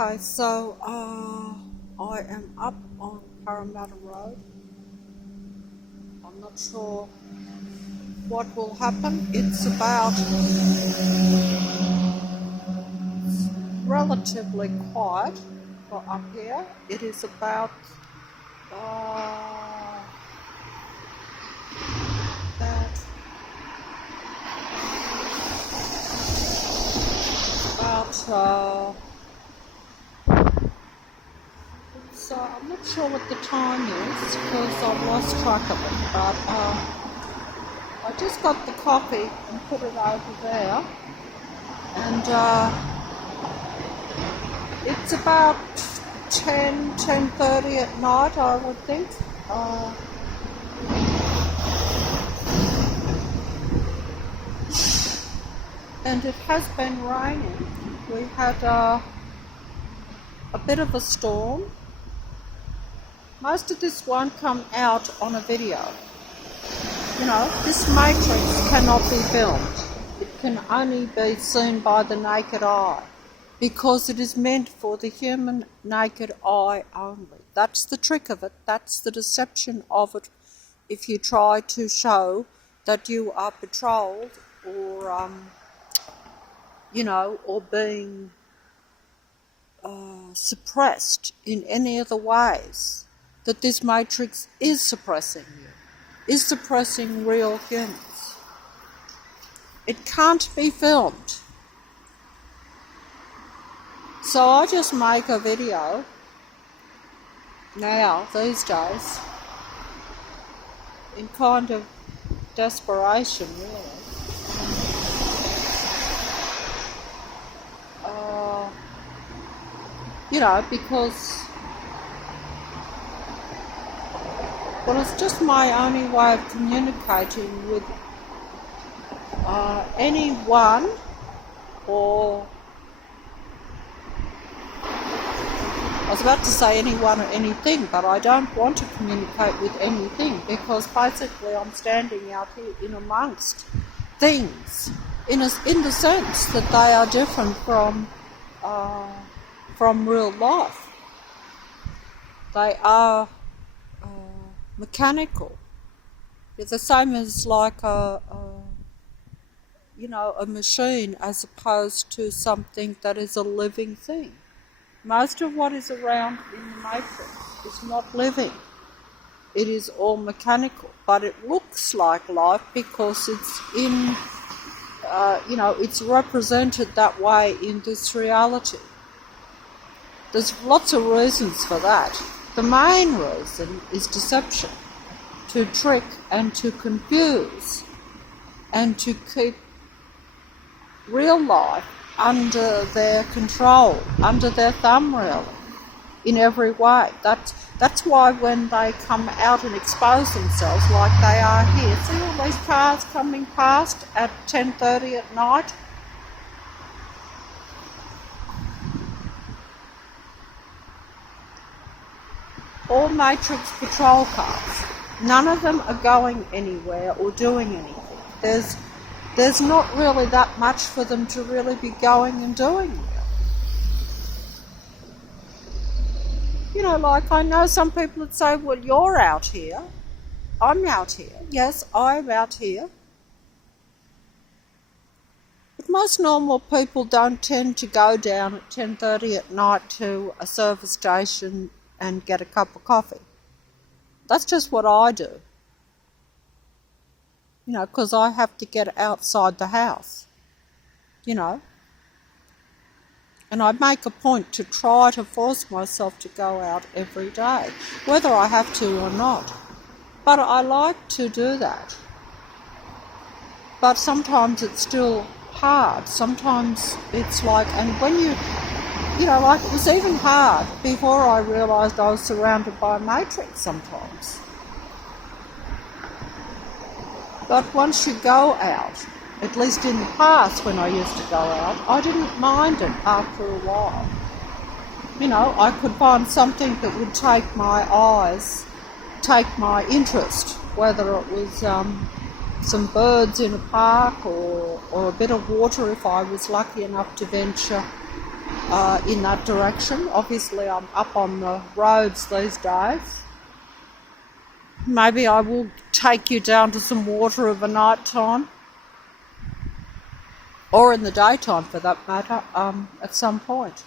Okay, so I am up on Parramatta Road. I'm not sure what will happen. It's about relatively quiet for up here. It is about uh, about so I'm not sure what the time is because I've lost track of it, but I just got the coffee and put it over there, and it's about 10:30 at night, I would think. And it has been raining. We had a bit of a storm. Most of this won't come out on a video. You know, this matrix cannot be filmed. It can only be seen by the naked eye because it is meant for the human naked eye only. That's the trick of it. That's the deception of it. If you try to show that you are patrolled or, or being suppressed in any other ways, that this matrix is suppressing you, is suppressing real humans. It can't be filmed. So I just make a video now, these days, in kind of desperation, really. Because it's just my only way of communicating with anyone, or I was about to say anyone or anything, but I don't want to communicate with anything because basically I'm standing out here in amongst things in the sense that they are different from real life. They are mechanical. They're the same as like a machine as opposed to something that is a living thing. Most of what is around in the matrix is not living. It is all mechanical, but it looks like life because it's in, it's represented that way in this reality. There's lots of reasons for that. The main reason is deception, to trick and to confuse and to keep real life under their control, under their thumb really, in every way. That's why when they come out and expose themselves like they are here, see all these cars coming past at 10:30 at night? All Matrix patrol cars. None of them are going anywhere or doing anything. There's not really that much for them to really be going and doing. Like I know some people would say, well, you're out here. I'm out here. Yes, I'm out here. But most normal people don't tend to go down at 10:30 at night to a service station and get a cup of coffee. That's just what I do. Because I have to get outside the house. And I make a point to try to force myself to go out every day, whether I have to or not. But I like to do that. But sometimes it's still hard. Sometimes it's like, and when like it was even hard before I realised I was surrounded by a matrix sometimes. But once you go out, at least in the past when I used to go out, I didn't mind it after a while. I could find something that would take my eyes, take my interest, whether it was some birds in a park or a bit of water if I was lucky enough to venture in that direction. Obviously, I'm up on the roads these days. Maybe I will take you down to some water of a night time, or in the daytime for that matter, at some point.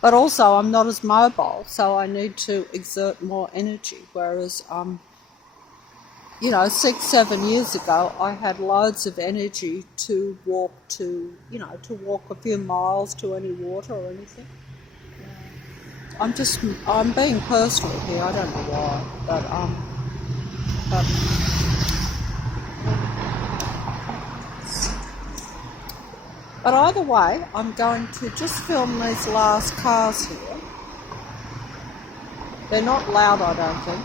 But also I'm not as mobile, so I need to exert more energy, whereas 6-7 years ago I had loads of energy to walk to walk a few miles to any water or anything. I'm being personal here, I don't know why, but either way, I'm going to just film these last cars here. They're not loud, I don't think.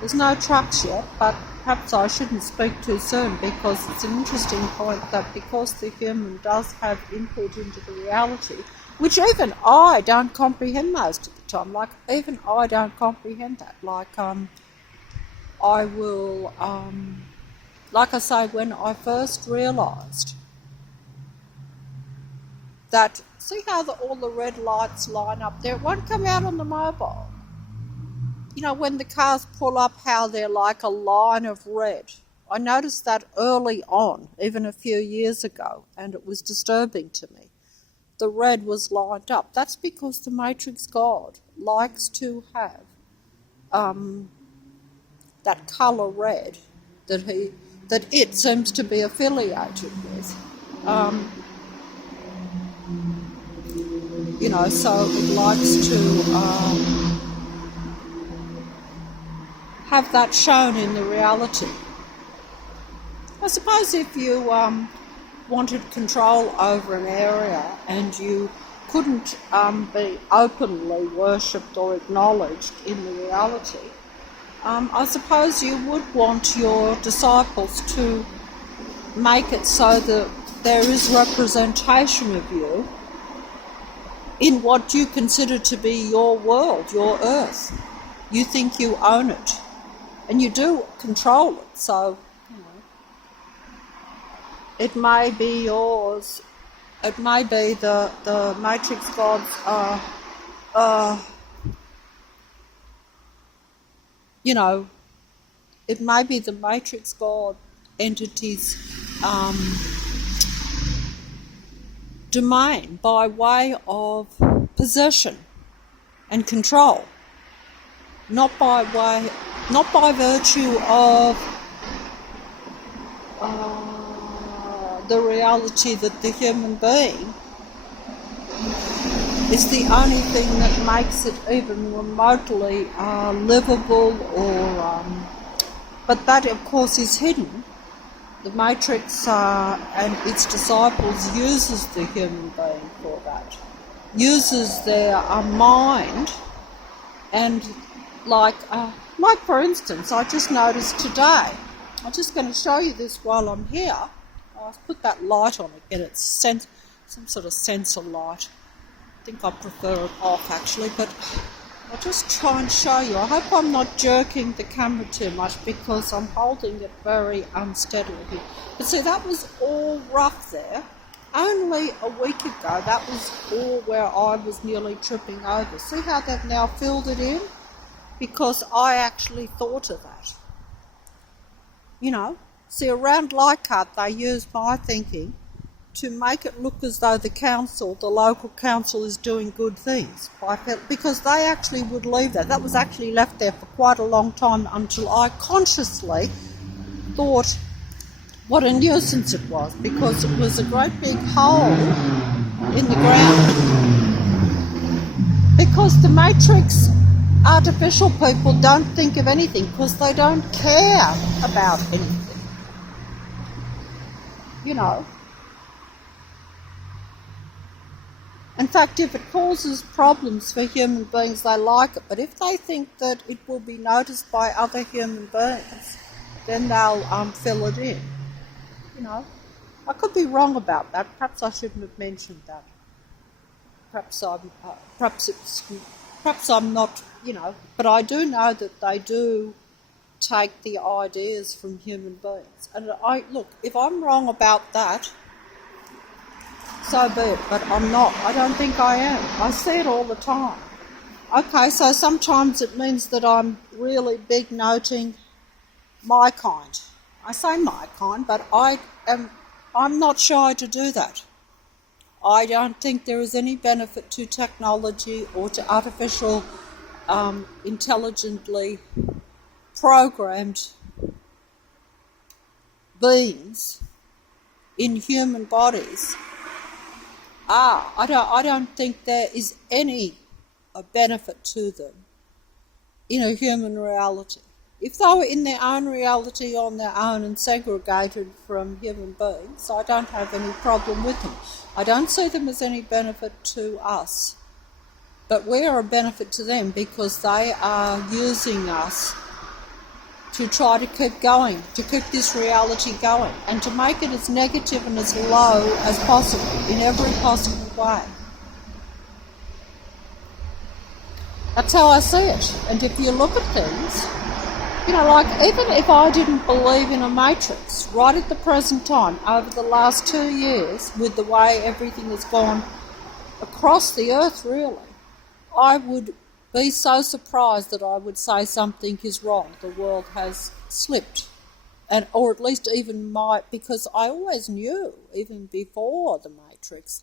There's no trucks yet, but perhaps I shouldn't speak too soon, because it's an interesting point that because the human does have input into the reality, which even I don't comprehend most of the time. Like, even I don't comprehend that. Like, I will, like I say, when I first realised that, see how all the red lights line up there? It won't come out on the mobile. When the cars pull up, how they're like a line of red. I noticed that early on, even a few years ago, and it was disturbing to me. The red was lined up. That's because the Matrix God likes to have that colour red that it seems to be affiliated with. So it likes to have that shown in the reality. I suppose if you wanted control over an area and you couldn't be openly worshipped or acknowledged in the reality, I suppose you would want your disciples to make it so that there is representation of you in what you consider to be your world, your earth. You think you own it, and you do control it, so it may be yours. It may be the Matrix God's it may be the Matrix God entity's domain by way of possession and control, not by virtue of the reality that the human being is the only thing that makes it even remotely livable, but that of course is hidden. The Matrix and its disciples uses the human being for that, uses their mind, and like for instance, I just noticed today, I'm just going to show you this while I'm here. I'll put that light on again, it's some sort of sensor light. I think I prefer it off actually, but I'll just try and show you. I hope I'm not jerking the camera too much because I'm holding it very unsteadily here. But see, that was all rough there. Only a week ago, that was all where I was nearly tripping over. See how they've now filled it in? Because I actually thought of that. See, around Leichhardt, they use my thinking to make it look as though the local council is doing good things. Because they actually would leave that. That was actually left there for quite a long time until I consciously thought what a nuisance it was, because it was a great big hole in the ground. Because the Matrix artificial people don't think of anything because they don't care about anything. In fact, if it causes problems for human beings, they like it. But if they think that it will be noticed by other human beings, then they'll fill it in. I could be wrong about that. Perhaps I shouldn't have mentioned that. Perhaps I'm not. But I do know that they do take the ideas from human beings. And look, if I'm wrong about that, So be it, but I'm not. I don't think I am. I see it all the time. Okay, so sometimes it means that I'm really big noting my kind. I say my kind, but I'm not shy to do that. I don't think there is any benefit to technology or to artificial, intelligently programmed beings in human bodies. I don't think there is any benefit to them in a human reality. If they were in their own reality on their own and segregated from human beings, I don't have any problem with them. I don't see them as any benefit to us. But we are a benefit to them because they are using us to try to keep going, to keep this reality going, and to make it as negative and as low as possible in every possible way. That's how I see it. And if you look at things, like even if I didn't believe in a matrix, right at the present time, over the last 2 years, with the way everything has gone across the earth really, I would be so surprised that I would say something is wrong. The world has slipped. Or at least even might, because I always knew, even before the Matrix,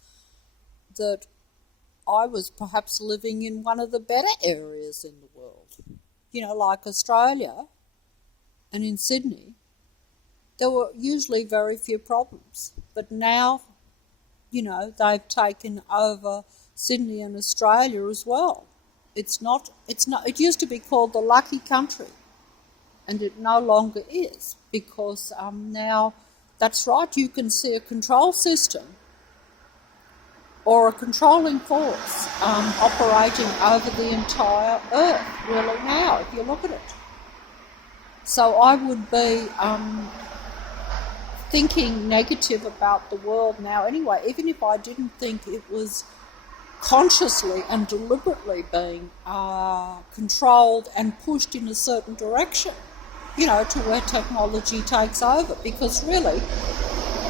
that I was perhaps living in one of the better areas in the world. Like Australia and in Sydney, there were usually very few problems. But now, they've taken over Sydney and Australia as well. It used to be called the lucky country, and it no longer is, because now, that's right, you can see a control system or a controlling force operating over the entire earth, really now, if you look at it. So I would be thinking negative about the world now anyway, even if I didn't think it was consciously and deliberately being controlled and pushed in a certain direction, to where technology takes over, because really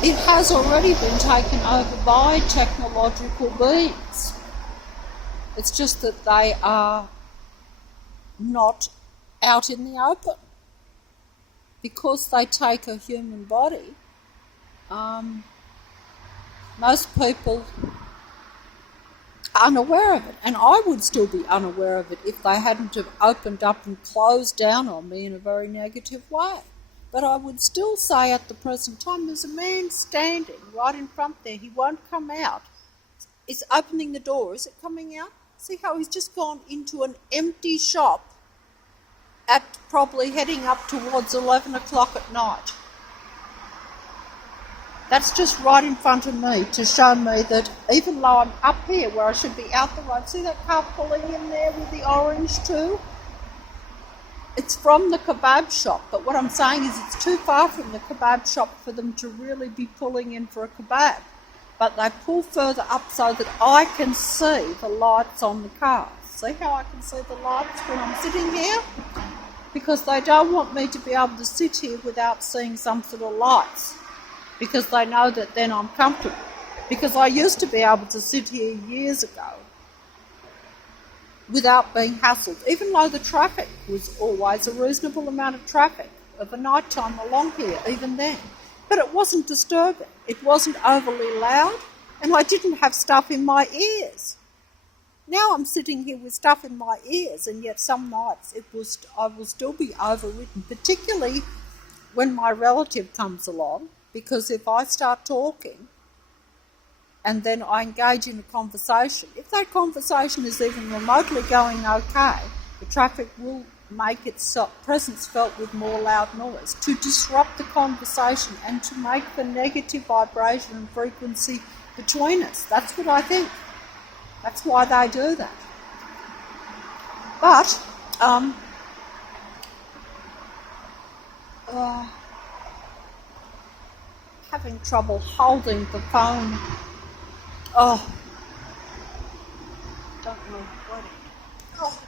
it has already been taken over by technological beings. It's just that they are not out in the open. Because they take a human body, most people are unaware of it, and I would still be unaware of it if they hadn't have opened up and closed down on me in a very negative way. But I would still say at the present time, there's a man standing right in front there. He won't come out. He's opening the door. Is it coming out? See how he's just gone into an empty shop at probably heading up towards 11 o'clock at night. That's just right in front of me to show me that even though I'm up here where I should be out the road, see that car pulling in there with the orange too? It's from the kebab shop, but what I'm saying is it's too far from the kebab shop for them to really be pulling in for a kebab. But they pull further up so that I can see the lights on the car. See how I can see the lights when I'm sitting here? Because they don't want me to be able to sit here without seeing some sort of lights, because they know that then I'm comfortable. Because I used to be able to sit here years ago without being hassled, even though the traffic was always a reasonable amount of traffic of a night time along here, even then. But it wasn't disturbing, it wasn't overly loud, and I didn't have stuff in my ears. Now I'm sitting here with stuff in my ears, and yet some nights I will still be overridden, particularly when my relative comes along, because if I start talking and then I engage in a conversation, if that conversation is even remotely going okay, the traffic will make its presence felt with more loud noise to disrupt the conversation and to make the negative vibration and frequency between us. That's what I think. That's why they do that. But having trouble holding the phone. Oh, don't know what. Oh.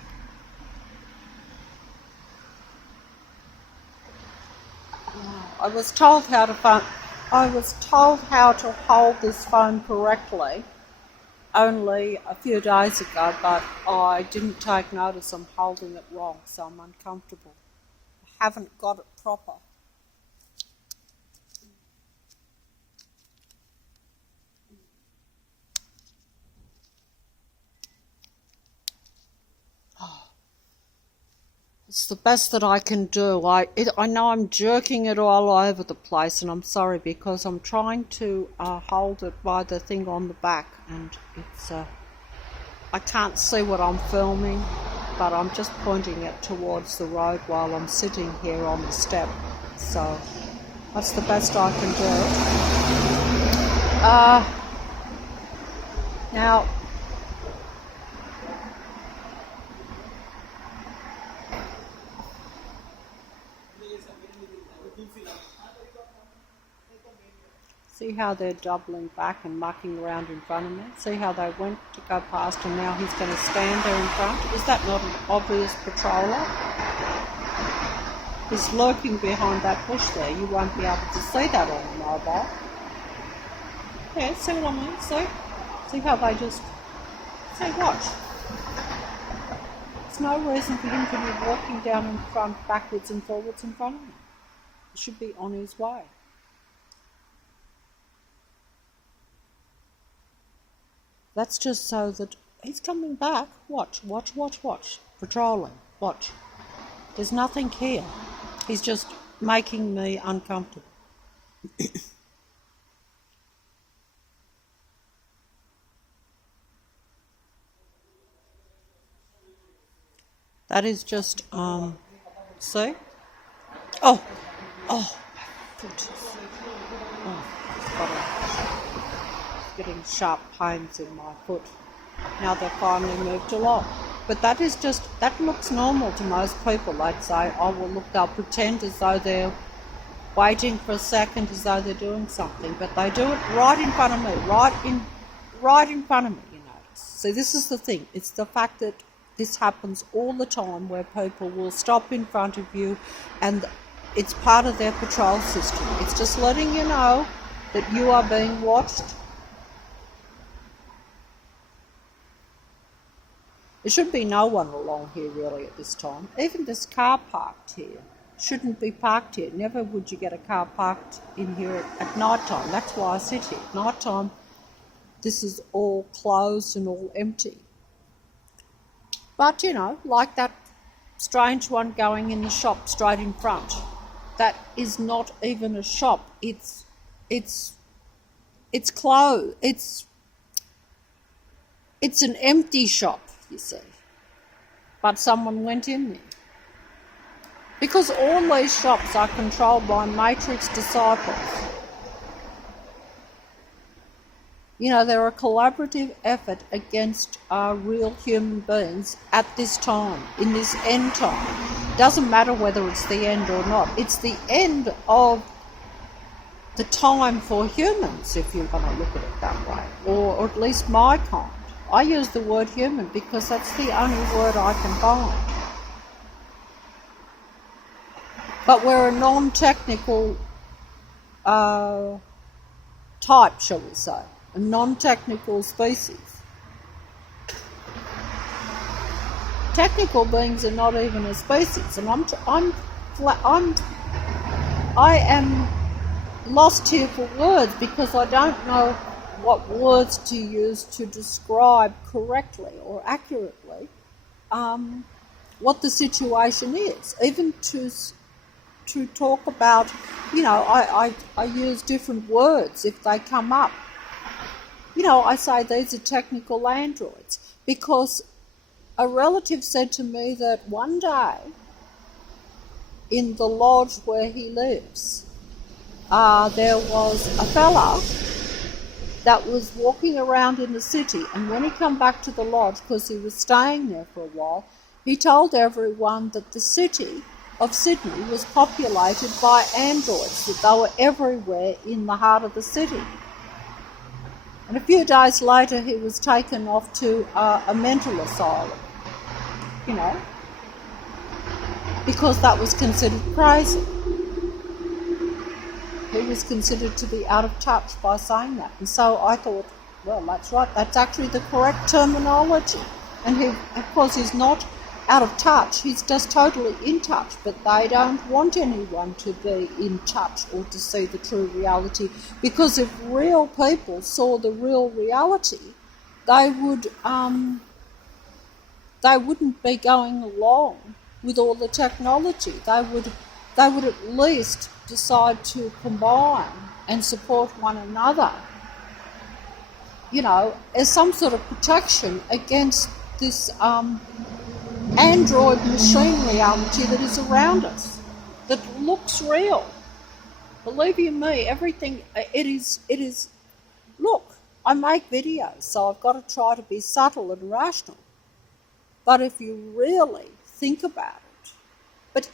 I was told how to I was told how to hold this phone correctly only a few days ago, but I didn't take notice I'm holding it wrong, so I'm uncomfortable. I haven't got it proper. It's the best that I can do. I know I'm jerking it all over the place, and I'm sorry because I'm trying to hold it by the thing on the back, and it's I can't see what I'm filming, but I'm just pointing it towards the road while I'm sitting here on the step. So that's the best I can do. Now, see how they're doubling back and mucking around in front of me? See how they went to go past and now he's going to stand there in front? Is that not an obvious patroller? He's lurking behind that bush there. You won't be able to see that on the mobile. Yeah, see what I mean? See how they just... See, watch. There's no reason for him to be walking down in front, backwards and forwards in front of me. He should be on his way. That's just so that he's coming back. Watch. Patrolling. Watch. There's nothing here. He's just making me uncomfortable. That is just, see? Oh, foot. Getting sharp pains in my foot. Now they've finally moved along. But that looks normal to most people. They'd say, oh, well, look, they'll pretend as though they're waiting for a second, as though they're doing something. But they do it right in front of me, right in front of me, you notice. See, this is the thing. It's the fact that this happens all the time where people will stop in front of you and it's part of their patrol system. It's just letting you know that you are being watched. There should be no one along here really at this time. Even this car parked here shouldn't be parked here. Never would you get a car parked in here at night time. That's why I sit here. At night time, this is all closed and all empty. But, like that strange one going in the shop straight in front. That is not even a shop. It's closed. It's an empty shop, you see. But someone went in there. Because all these shops are controlled by Matrix disciples. They're a collaborative effort against real human beings at this time, in this end time. Doesn't matter whether it's the end or not. It's the end of the time for humans, if you're going to look at it that way, or at least my kind. I use the word human because that's the only word I can find. But we're a non-technical type, shall we say, a non-technical species. Technical beings are not even a species, and I am lost here for words because I don't know what words to use to describe correctly or accurately what the situation is. Even to talk about, I use different words if they come up. I say these are technical androids because a relative said to me that one day in the lodge where he lives, there was a fella that was walking around in the city, and when he come back to the lodge, because he was staying there for a while, he told everyone that the city of Sydney was populated by androids, that they were everywhere in the heart of the city. And a few days later, he was taken off to a mental asylum, because that was considered crazy. He was considered to be out of touch by saying that. And so I thought, well, that's right, that's actually the correct terminology. And he, of course, he's not out of touch, he's just totally in touch, but they don't want anyone to be in touch or to see the true reality, because if real people saw the real reality, they wouldn't be going along with all the technology. They would at least decide to combine and support one another, as some sort of protection against this android machine reality that is around us, that looks real. Believe you me, everything, it is, look, I make videos, so I've got to try to be subtle and rational. But if you really think about it, but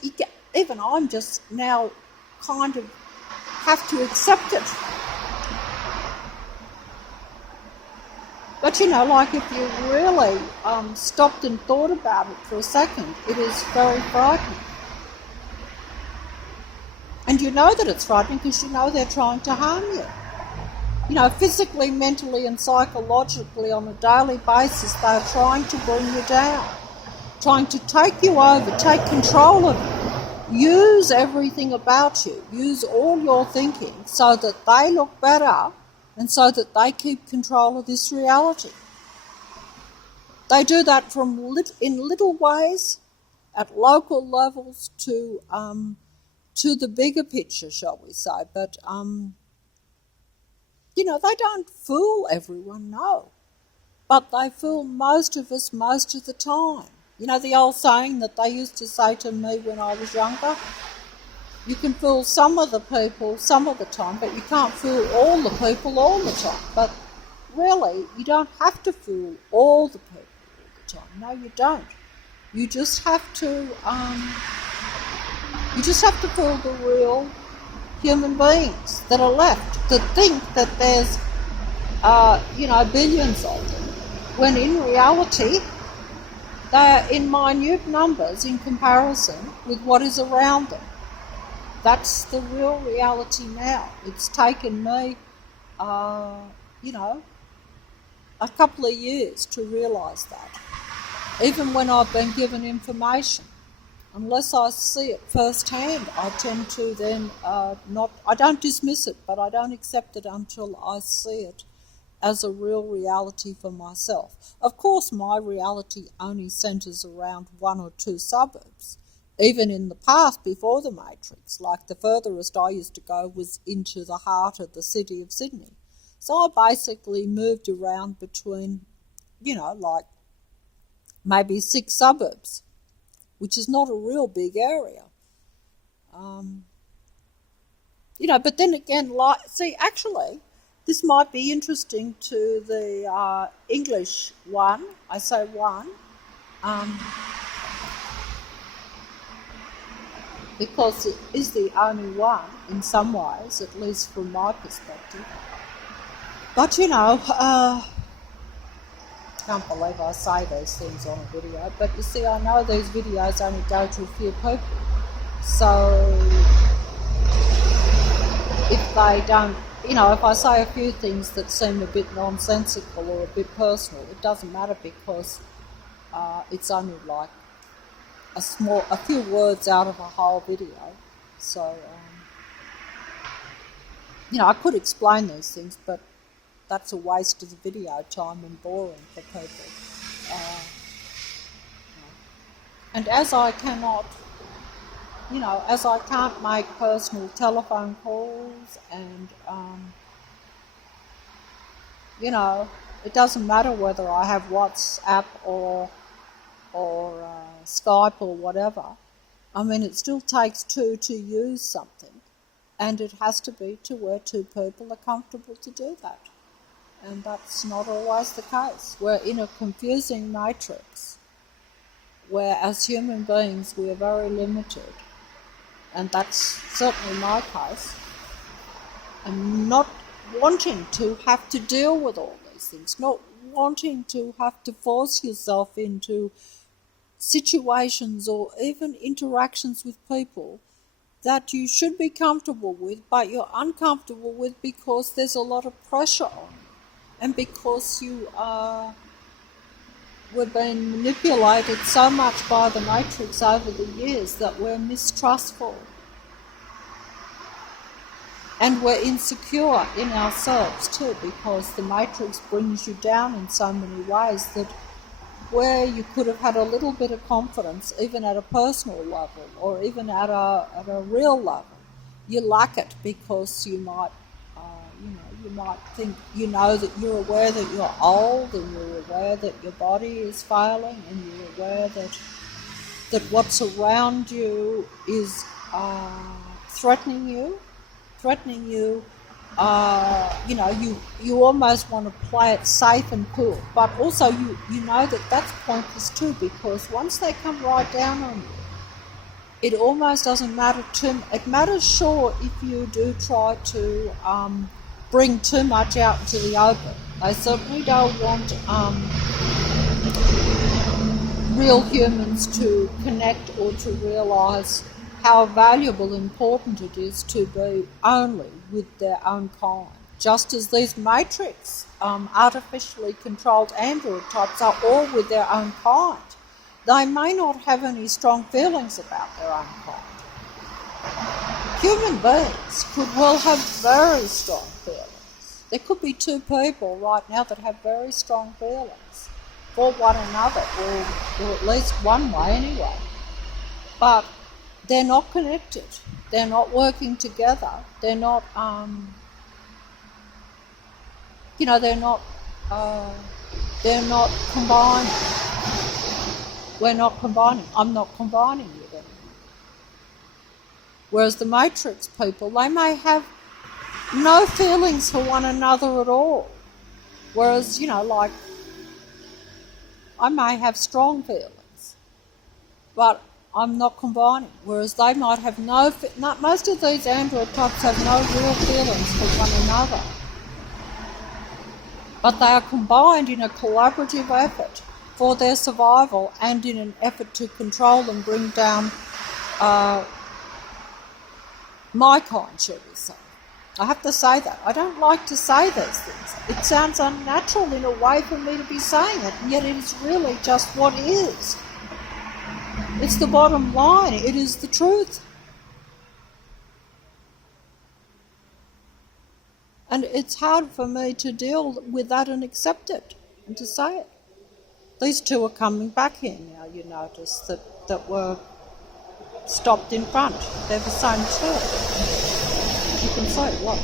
even I'm just now kind of have to accept it. But like if you really stopped and thought about it for a second, it is very frightening. And you know that it's frightening because you know they're trying to harm you. Physically, mentally and psychologically on a daily basis, they're trying to bring you down, trying to take you over, take control of you, use everything about you, use all your thinking so that they look better and so that they keep control of this reality. They do that in little ways, at local levels, to the bigger picture, shall we say. But they don't fool everyone, no. But they fool most of us most of the time. The old saying that they used to say to me when I was younger, you can fool some of the people some of the time, but you can't fool all the people all the time. But really, you don't have to fool all the people all the time. No, you don't. You just have to fool the real human beings that are left, that think that there's billions of them, when in reality they are in minute numbers in comparison with what is around them. That's the real reality now. It's taken me, a couple of years to realise that. Even when I've been given information, unless I see it firsthand, I tend to then I don't dismiss it, but I don't accept it until I see it as a real reality for myself. Of course, my reality only centres around one or two suburbs. Even in the past, before the Matrix, like the furthest I used to go was into the heart of the city of Sydney. So I basically moved around between, like maybe 6 suburbs, which is not a real big area. But then again, actually, this might be interesting to the English one. I say one. Because it is the only one in some ways, at least from my perspective. But can't believe I say these things on a video, but you see, I know these videos only go to a few people. So if they don't, if I say a few things that seem a bit nonsensical or a bit personal, it doesn't matter because it's only like a few words out of a whole video. So, I could explain these things, but that's a waste of the video time and boring for people. And as I cannot, as I can't make personal telephone calls and, it doesn't matter whether I have WhatsApp or Skype or whatever. I mean, it still takes 2 to use something, and it has to be to where 2 people are comfortable to do that. And that's not always the case. We're in a confusing matrix where as human beings we are very limited, and that's certainly my case. And not wanting to have to deal with all these things, not wanting to have to force yourself into situations or even interactions with people that you should be comfortable with, but you're uncomfortable with because there's a lot of pressure on you, and because we're being manipulated so much by the Matrix over the years that we're mistrustful and we're insecure in ourselves too, because the Matrix brings you down in so many ways that where you could have had a little bit of confidence, even at a personal level or even at a real level, you lack it because you might, you might think, that you're aware that you're old, and you're aware that your body is failing, and you're aware that what's around you is threatening you. You almost want to play it safe and cool, but also you know that that's pointless too, because once they come right down on you, it almost doesn't matter it matters, sure, if you do try to bring too much out into the open. They certainly don't want real humans to connect or to realise how valuable and important it is to be only with their own kind. Just as these Matrix artificially controlled android types are all with their own kind. They may not have any strong feelings about their own kind. Human beings could well have very strong feelings. There could be two people right now that have very strong feelings for one another, or at least one way anyway. But they're not connected. They're not working together. They're not, they're not combining. We're not combining. I'm not combining with them. Whereas the Matrix people, they may have no feelings for one another at all. Whereas, like, I may have strong feelings, but I'm not combining. Whereas they might have most of these android types have no real feelings for one another. But they are combined in a collaborative effort for their survival and in an effort to control and bring down my kind, shall we say. I have to say that. I don't like to say those things. It sounds unnatural in a way for me to be saying it, and yet it is really just what is. It's the bottom line. It is the truth. And it's hard for me to deal with that and accept it and to say it. These two are coming back here now, you notice, that were stopped in front. They're the same two. You can say what?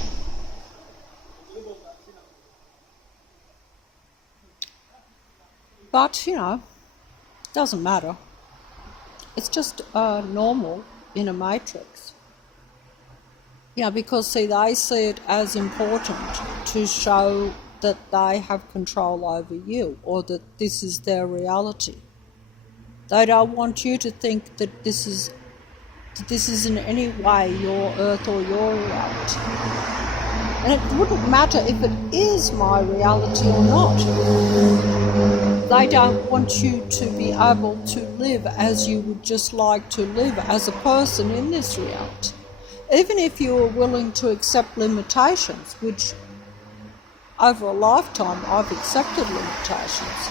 But, doesn't matter. It's just normal in a matrix. Because, see, they see it as important to show that they have control over you, or that this is their reality. They don't want you to think that this is in any way your earth or your reality. And it wouldn't matter if it is my reality or not. They don't want you to be able to live as you would just like to live as a person in this reality. Even if you are willing to accept limitations, which over a lifetime I've accepted limitations.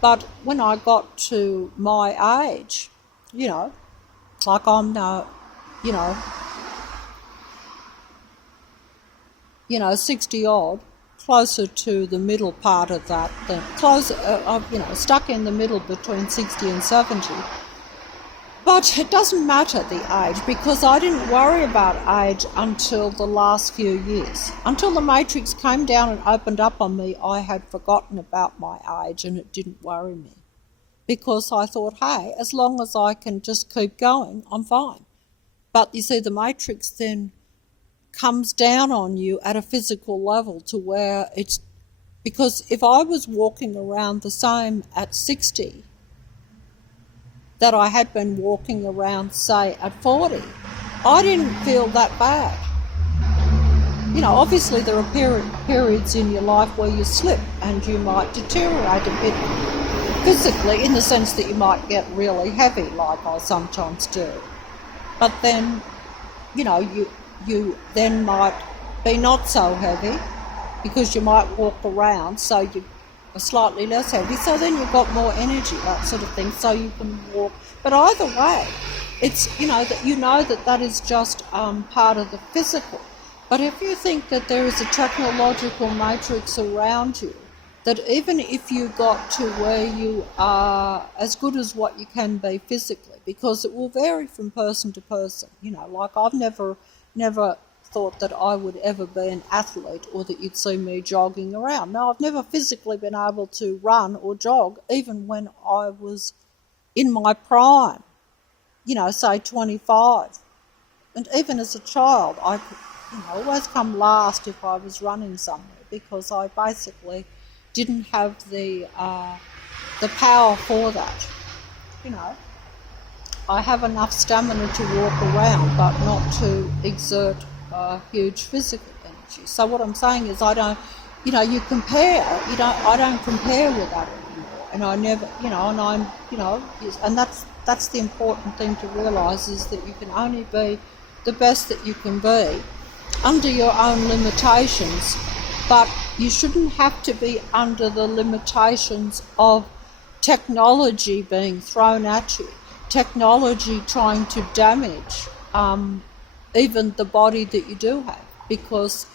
But when I got to my age, like I'm now, 60 odd, closer to the middle part of that, stuck in the middle between 60 and 70. But it doesn't matter the age, because I didn't worry about age until the last few years. Until the Matrix came down and opened up on me, I had forgotten about my age and it didn't worry me. Because I thought, hey, as long as I can just keep going, I'm fine. But you see, the Matrix then comes down on you at a physical level to where it's... Because if I was walking around the same at 60... that I had been walking around, say, at 40, I didn't feel that bad. Obviously there are periods in your life where you slip and you might deteriorate a bit physically, in the sense that you might get really heavy, like I sometimes do. but then, you then might be not so heavy because you might walk around, so you are slightly less heavy, so then you've got more energy, that sort of thing, so you can walk. But either way, it's, that is just part of the physical. But if you think that there is a technological matrix around you, that even if you got to where you are as good as what you can be physically, because it will vary from person to person, like I've never thought that I would ever be an athlete or that you'd see me jogging around. No, I've never physically been able to run or jog, even when I was in my prime, say 25. And even as a child, I could always come last if I was running somewhere, because I basically didn't have the power for that. I have enough stamina to walk around, but not to exert huge physical energy. So what I'm saying is, I don't, you compare. I don't compare with that anymore, and I never, and I'm, and that's the important thing to realise, is that you can only be the best that you can be under your own limitations, but you shouldn't have to be under the limitations of technology being thrown at you, technology trying to damage even the body that you do have, because,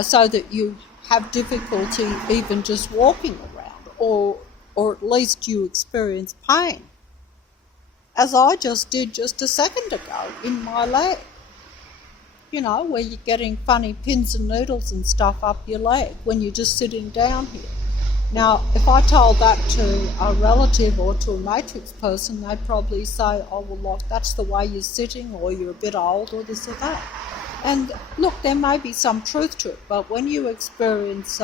so that you have difficulty even just walking around, or at least you experience pain, as I just did just a second ago in my leg. Where you're getting funny pins and needles and stuff up your leg when you're just sitting down here. Now, if I told that to a relative or to a matrix person, they'd probably say, oh, well, look, that's the way you're sitting, or you're a bit old, or this or that. And look, there may be some truth to it, but when you experience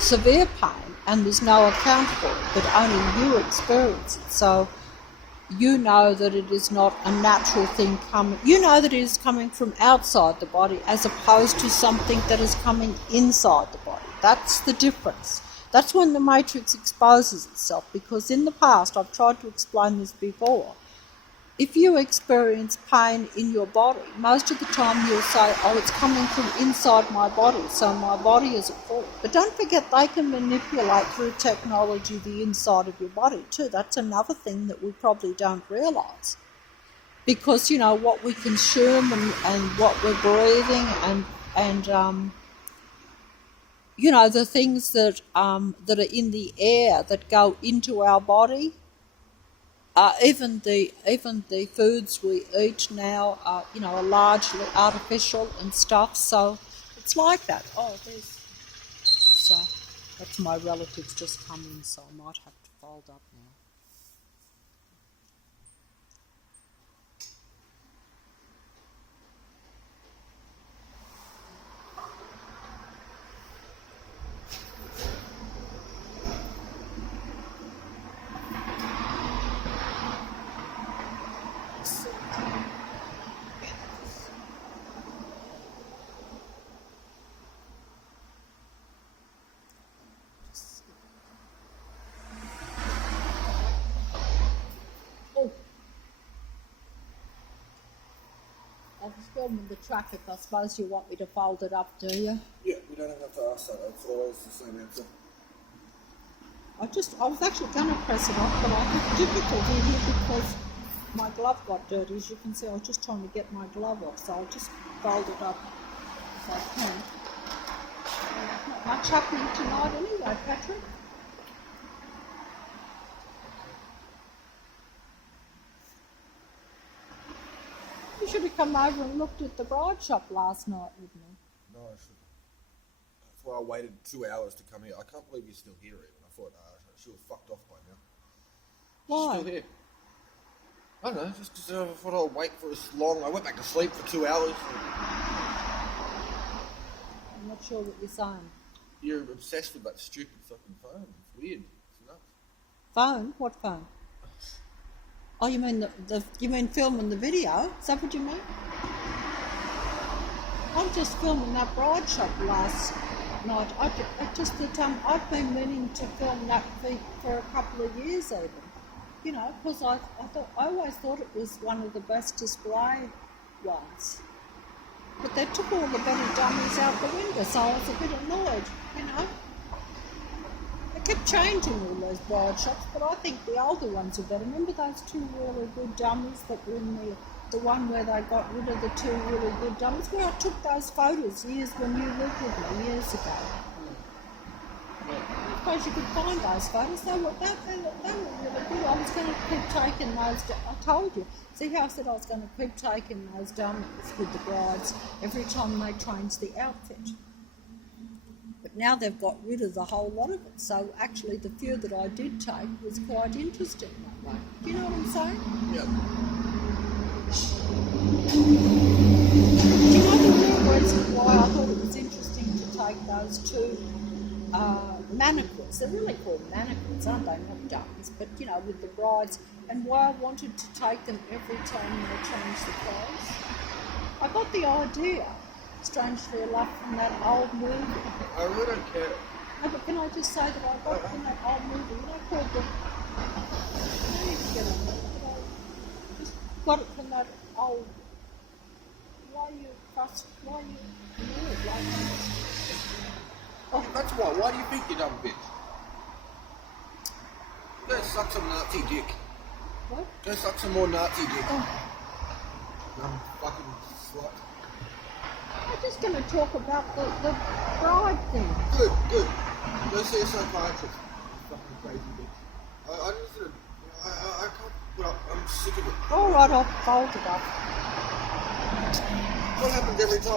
severe pain and there's no account for it, but only you experience it, so you know that it is not a natural thing coming. You know that it is coming from outside the body, as opposed to something that is coming inside the body. That's the difference. That's when the matrix exposes itself, because in the past, I've tried to explain this before, if you experience pain in your body, most of the time you'll say, oh, it's coming from inside my body, so my body is at fault. But don't forget, they can manipulate through technology the inside of your body too. That's another thing that we probably don't realise. Because, what we consume and what we're breathing and the things that are in the air that go into our body, even the foods we eat now are, are largely artificial and stuff. So it's like that. Oh, so that's my relatives just come in, so I might have to fold up now. I was filming the traffic. I suppose you want me to fold it up, do you? Yeah, we don't have to ask that. It's always the same answer. I was actually going to press it off, but I had difficulty here because my glove got dirty. As you can see, I was just trying to get my glove off, so I'll just fold it up if I can. Not much happening tonight anyway, Patrick. You should have come over and looked at the bride shop last night with me. No, I shouldn't. That's why I waited 2 hours to come here. I can't believe you're still here even. I thought she was fucked off by now. Why? She's still here. I don't know, just because I thought I'd wait for as long. I went back to sleep for 2 hours. I'm not sure what you're saying. You're obsessed with that stupid fucking phone. It's weird. It's nuts. Phone? What phone? Oh, you mean you mean filming the video? Is that what you mean? I'm just filming that bride shop last night. I've been meaning to film that for a couple of years even. you know, because I always thought it was one of the best display ones. But they took all the better dummies out the window, so I was a bit annoyed, you know. They kept changing all those bride shops, but I think the older ones are better. Remember those two really good dummies that were in the one where they got rid of the two really good dummies? Where I took those photos years when you lived with me years ago. I suppose you could find those photos. They were really good. I was going to keep taking those. I told you. See how I said I was going to keep taking those dummies with the brides every time they changed the outfit. But now they've got rid of the whole lot of it. So actually the few that I did take was quite interesting that way. Do you know what I'm saying? Yeah. Do you know the real reason why I thought it was interesting to take those two mannequins? They're really called mannequins, aren't they? Not dummies, but you know, with the brides, and why I wanted to take them every time they changed the clothes. I got the idea, strangely enough, from that old movie. I really don't care. No, but can I just say that I got it from that old movie, you know, called the... I need to get on that, but I just got it from that old... Why you annoyed like that? Oh, that's why. Why do you think you dumb bitch? Go suck some Nazi dick. What? Go suck some more Nazi dick. Oh, Dumb fucking slut. I'm just going to talk about the bride thing. Good. Go see a psychiatrist. Fucking crazy bitch. I just I can't put up. I'm sick of it. All right, I'll fold it up. What happens every time?